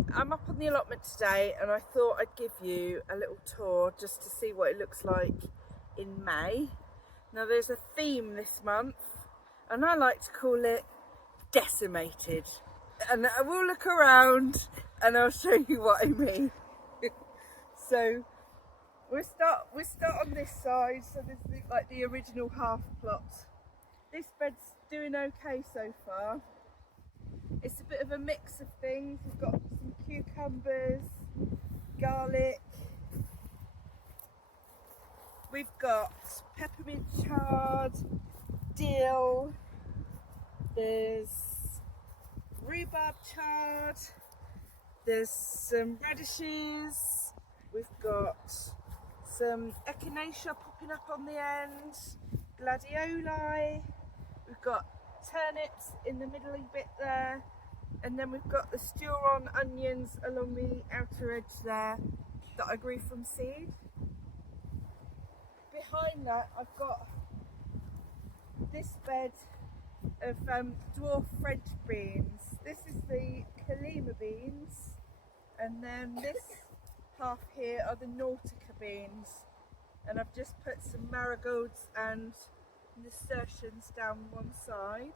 Anyway, I'm up on the allotment today and I thought I'd give you a little tour just to see what it looks like in May. Now there's a theme this month and I like to call it decimated. And I will look around and I'll show you what I mean. So we'll start on this side. So this is like the original half plot. This bed's doing okay so far. It's a bit of a mix of things. We've got some cucumbers, garlic. We've got peppermint chard, dill. There's rhubarb chard. There's some radishes. We've got some echinacea popping up on the end. Gladioli. We've got turnips in the middly bit there, and then we've got the stew-on onions along the outer edge there that I grew from seed. Behind that I've got this bed of dwarf French beans. This is the Kalima beans, and then this half here are the Nautica beans, and I've just put some marigolds and nasturtiums down one side.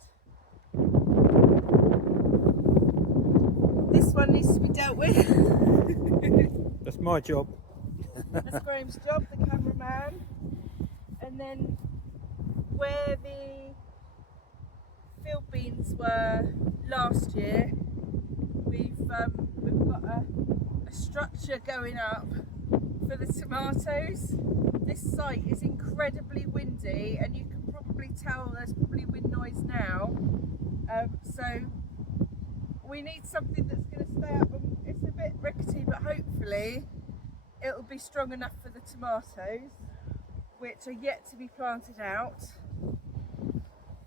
This one needs to be dealt with. That's my job. That's Graham's job, the cameraman. And then where the field beans were last year, we've got a structure going up for the tomatoes. This site is incredibly windy, and you can probably tell there's probably wind noise now. So we need something that's going to stay up. It's a bit rickety, but hopefully it'll be strong enough for the tomatoes, which are yet to be planted out.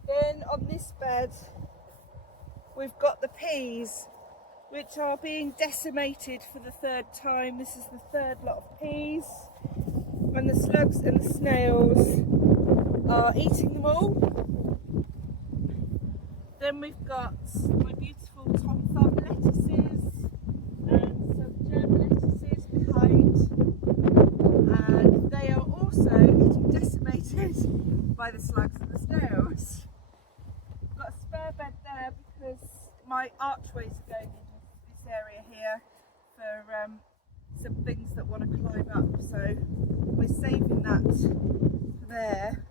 Then on this bed we've got the peas, which are being decimated for the third time. This is the third lot of peas, and the slugs and the snails are eating them all. Then we've got my beautiful Tom Thumb lettuces and some German lettuces behind, and they are also getting decimated by the slugs and the snails. I've got a spare bed there because my archways are going in this area here for some things that want to climb up, so we're saving that for there.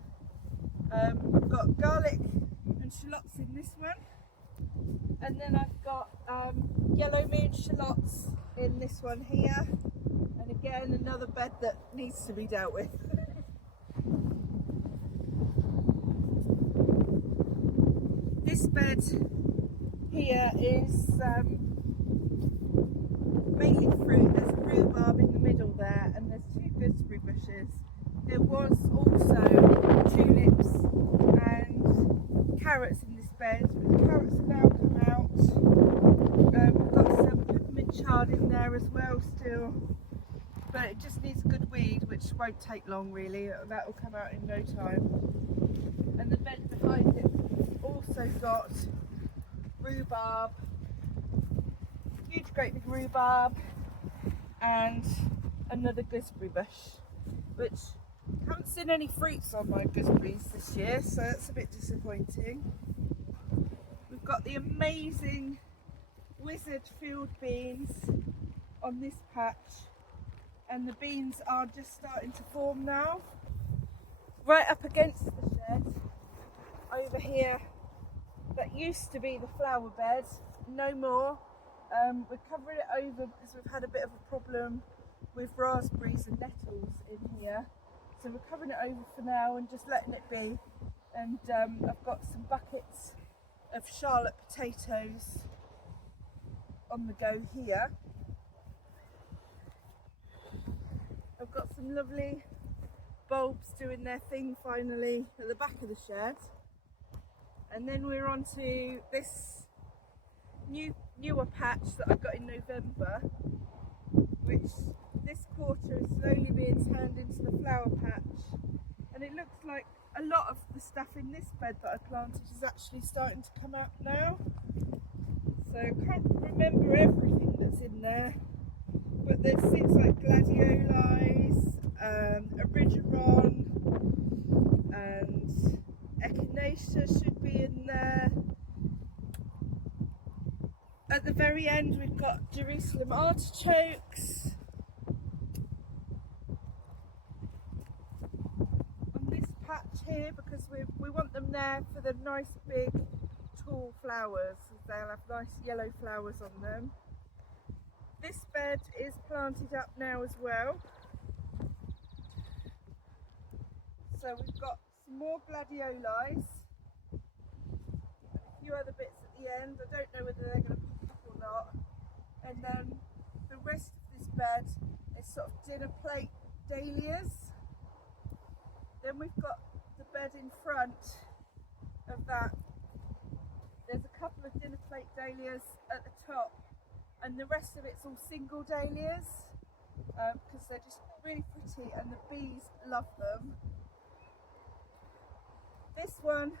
I've got garlic and shallots in this one, and then I've got yellow moon shallots in this one here, and again another bed that needs to be dealt with. This bed here is mainly fruit. There's a rhubarb in the middle there, and there's two gooseberry bushes. There was also tulips and carrots in this bed, but the carrots have now come out. We've got some peppermint chard in there as well still, but it just needs a good weed, which won't take long really. That will come out in no time. And the bed behind it also got rhubarb, huge great big rhubarb, and another gooseberry bush, which I haven't seen any fruits on my gooseberries this year, so that's a bit disappointing. We've got the amazing wizard field beans on this patch, and the beans are just starting to form now. Right up against the shed over here, that used to be the flower bed, no more. We're covering it over because we've had a bit of a problem with raspberries and nettles in here, so we're covering it over for now and just letting it be. And I've got some buckets of Charlotte potatoes on the go here. I've got some lovely bulbs doing their thing finally at the back of the shed, and then we're on to this newer patch that I got in November, which this quarter is slowly being turned into the flower patch, and it looks like a lot of the stuff in this bed that I planted is actually starting to come out now. So I can't remember everything that's in there's things like gladioli, origeron, and echinacea should be in there. At the very end we've got Jerusalem artichokes. On this patch here, because we want them there for the nice big tall flowers, they'll have nice yellow flowers on them. This bed is planted up now as well. So we've got some more gladioli, a few other bits at the end. I don't know whether they're going to pop up or not. And then the rest of this bed is sort of dinner plate dahlias. Then we've got the bed in front of that. There's a couple of dinner plate dahlias at the top, and the rest of it's all single dahlias because they're just really pretty and the bees love them. This one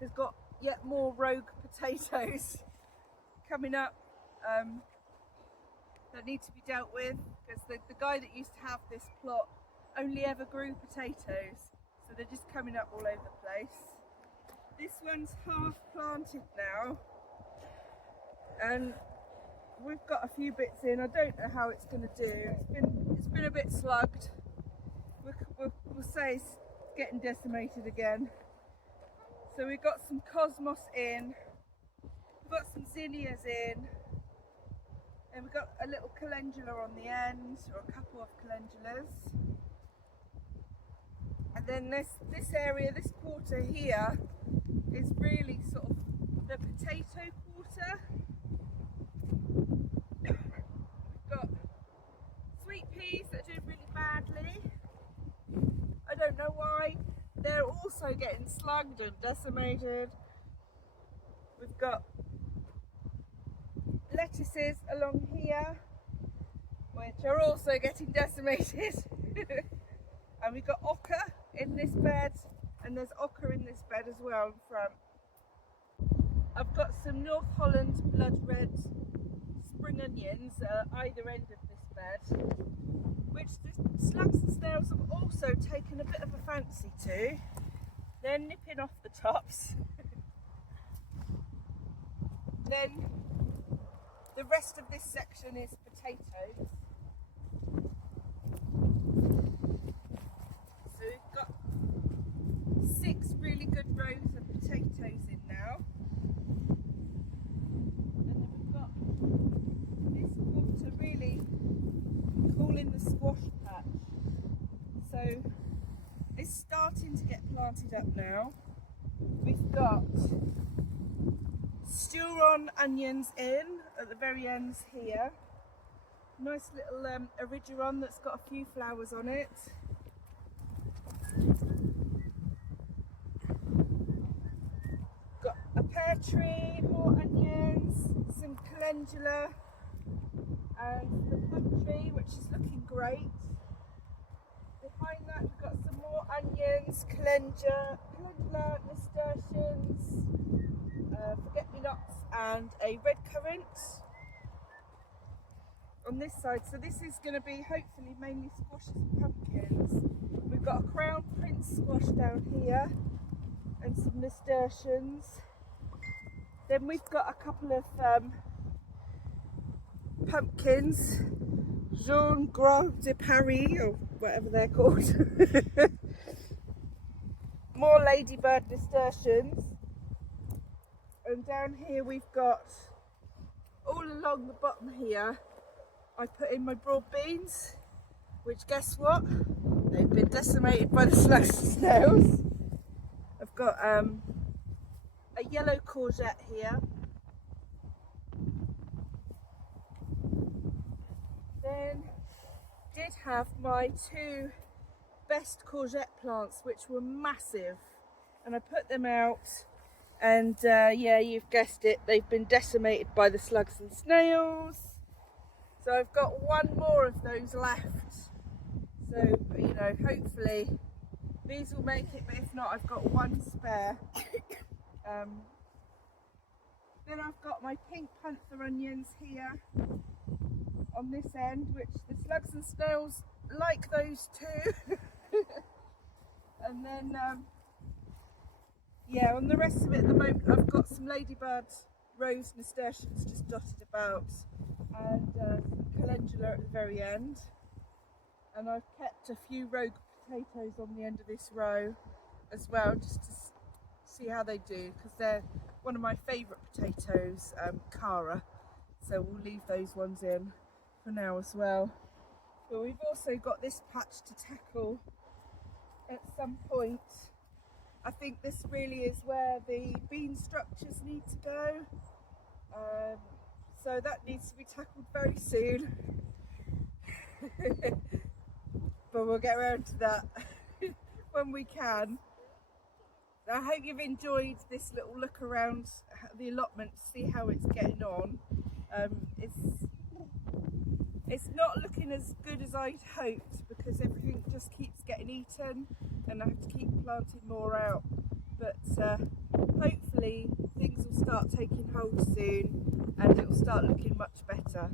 has got yet more rogue potatoes coming up that need to be dealt with, because the guy that used to have this plot only ever grew potatoes, so they're just coming up all over the place. This one's half planted now, and we've got a few bits in. I don't know how it's going to do. It's been a bit slugged. We'll say it's getting decimated again. So we've got some cosmos in, we've got some zinnias in, and we've got a little calendula on the end, or a couple of calendulas. And then this area, this quarter here, is really sort of the potato quarter. We've got sweet peas that are doing really badly. I don't know why. They're also getting slugged and decimated. We've got lettuces along here, which are also getting decimated. And we've got ochre in this bed, and there's ochre in this bed as well in front. I've got some North Holland blood red spring onions at either end of this bed, which the slugs and snails have also taken a bit of a fancy to. They're nipping off the tops. Then the rest of this section is potatoes. So we've got 6 really good rows of potatoes in now. And then we've got this quarter really calling the squash patch. So it's starting to get planted up now. We've got Stilron onions in at the very ends here. Nice little origeron that's got a few flowers on it. Got a pear tree, more onions, some calendula, and the plum tree, which is looking great. Behind that we've got some more onions, calendula, nasturtiums, forget-me-nots, and a red currant on this side. So this is going to be hopefully mainly squashes and pumpkins. We've got a crown prince squash down here and some nasturtiums. Then we've got a couple of pumpkins, Jean Gros de Paris, or whatever they're called. More ladybird nasturtiums. And down here we've got, all along the bottom here, I put in my broad beans, which guess what? They've been decimated by the slugs and snails. I've got a yellow courgette here. Then did have my 2 best courgette plants, which were massive, and I put them out, and yeah, you've guessed it, they've been decimated by the slugs and snails. So I've got 1 more of those left. So, you know, hopefully these will make it, but if not, I've got 1 spare. Then I've got my pink panther onions here on this end, which the slugs and snails like those too. And then yeah, on the rest of it at the moment I've got some ladybird rose nasturtiums just dotted about, and some calendula at the very end. And I've kept a few rogue potatoes on the end of this row as well, just to see how they do, because they're one of my favourite potatoes, Cara. So we'll leave those ones in for now as well. But we've also got this patch to tackle at some point. I think this really is where the bean structures need to go. So that needs to be tackled very soon. But we'll get around to that when we can. I hope you've enjoyed this little look around the allotment to see how it's getting on. It's not looking as good as I'd hoped, because everything just keeps getting eaten and I have to keep planting more out. But hopefully things will start taking hold soon and it will start looking much better.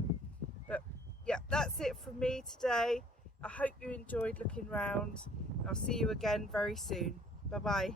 But yeah, that's it from me today. I hope you enjoyed looking round. I'll see you again very soon. Bye bye.